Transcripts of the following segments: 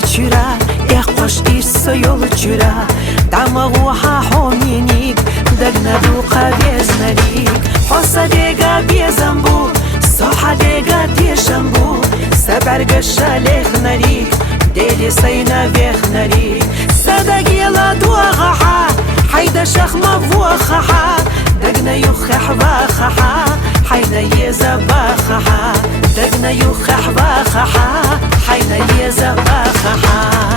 чура, خوش ایرسا یول چورا دماغو ها همینیک دگندو قبیز نریک حسا دیگا بیزم بو صحا دیگا دیشم بو سبرگشا لیخ نریک دیلی سینا ویخ نریک صدقیلا دواغها حیدا شخما وخها دگنا یخح وخها حیدا یزبخها دگنا یخح وخها حیدا یزبخها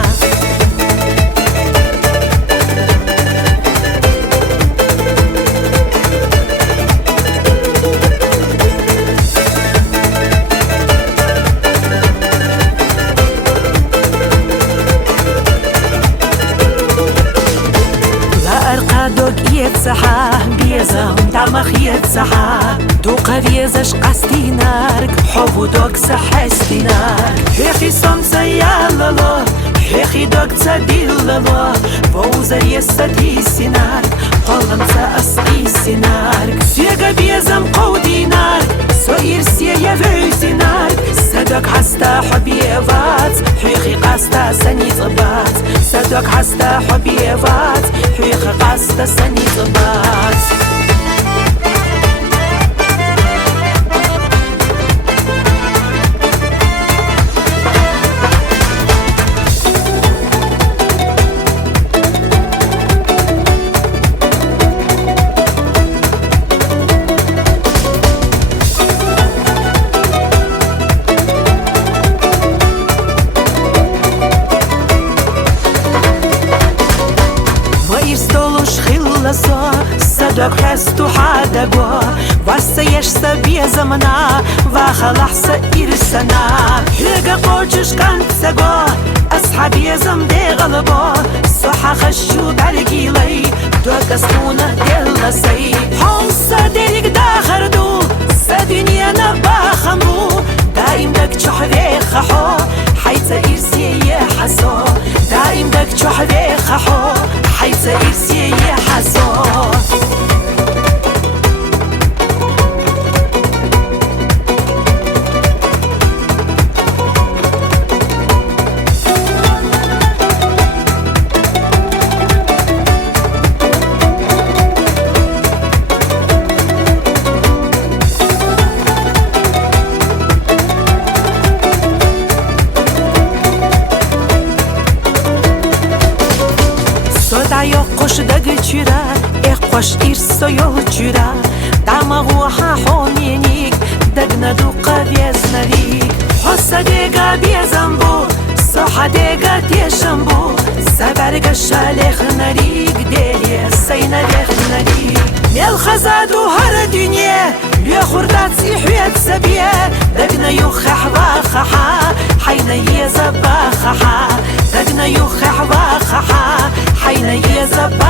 يتسحا بيزم دمخ يتسحا دو قريزش قصدي نارك حبو دوك سحستي نارك حيخي صمسا يالالو حيخي دوك تديلالو فوزر يستدي سنارك قلم سأسقي سنارك سيغا بيزم قودي نارك سوير سيا يفوزي نارك سدوك حستا حبيبات حيخي قاستا سنيطبات سدوك حستا حبيبات حيخي قاستا سنيطبات صدق حستو حادقو واسيش سبي زمنا وخلح سئرسنا هيقا قوچش كانتسقو أصحابي زمدي غلبو صحا خشو برقيلي دوك اسمونا دلسي حوصا ديريك داخردو سدنيا نباخمو دايم دك چحوي خحو حيث إرسي يحسو دايم دك چحوي خحو حيث إرسي يحسو خوش دگ چورا خوش ایرسا یول چورا دماغو ها همینیک دگندو قبیز نریک حسا دیگا بیزم بو صحا دیگا دیشم بو سبرگشا لیخ نریک دیلی سینا لیخ نریک میل خزادو هر دنیا لی خوردات سیحویت سبیه دگنا یخح وخها حینا یزبخها دگنا یخح وخها حینا یزبخها